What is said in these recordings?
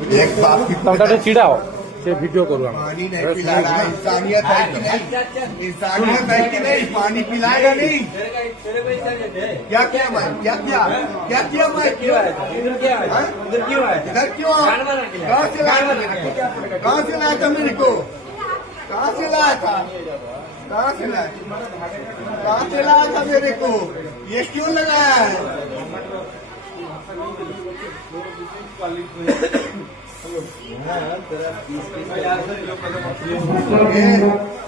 एक बाप की तमताटे चिड़ाओ से वीडियो करूँ हम। पानी नहीं पिला रहा है। इंसानियत है कि नहीं? इंसानियत है कि नहीं? पानी पिलाएगा नहीं? क्या किया मैं? क्या किया? क्या किया मैं? इधर क्या है? हाँ? इधर क्यों है? इधर क्यों? कहाँ से लाया था मेरे को? कहाँ से लाया था मेरे को? कहाँ से लाया था? कहाँ से लाया? कहाँ से लाया था मेरे को? ये क्यों लगाया है?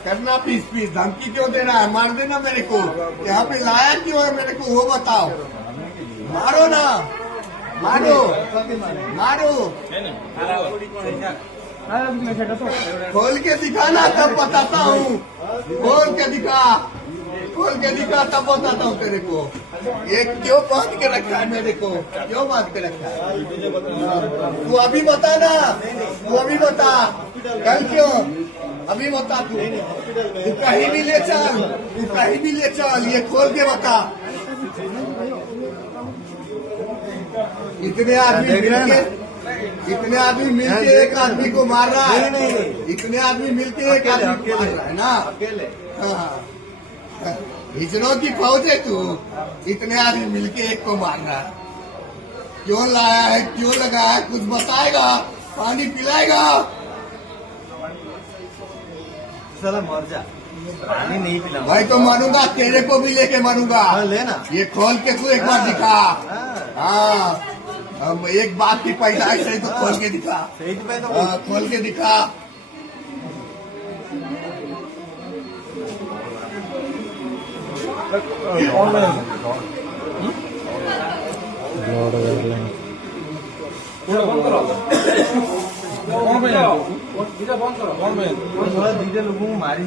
करना पीस पीस धमकी क्यों दे रहा है? मार देना मेरे को। यहाँ पे लाया क्यों है मेरे को वो बताओ। मारो ना, मारो मारो, खोल के दिखाना तब बताता हूँ। खोल के दिखा, खोल के दिखा तब बताता हूँ तेरे को। ये क्यों बांध के रखा है मेरे को? क्यों बांध के रखा है? तू अभी बता ना, तू अभी बता। कल क्यों? अभी बता तू कहीं भी ले चल, तू कहीं भी ले चल। ये खोल के बता। इतने आदमी मिलके, इतने आदमी मिलके एक आदमी को मार रहा है। इतने आदमी मिलके एक आदमी को मार रहा है ना। हाँ, हिजड़ों की फौज है तू। इतने आदमी मिलके एक को मार रहा है। क्यों लाया है? क्यों लगाया है? कुछ बताएगा? पानी पिलाएगा? साला मर जा, पानी नहीं पिला भाई तो मारूंगा, तेरे को भी लेके मारूंगा। लेना ये खोल के तू एक बार दिखा। हाँ, हम एक बात की पैदाइश है तो खोल के दिखा। सही पे तो हाँ, खोल के दिखा। लोगों को मारी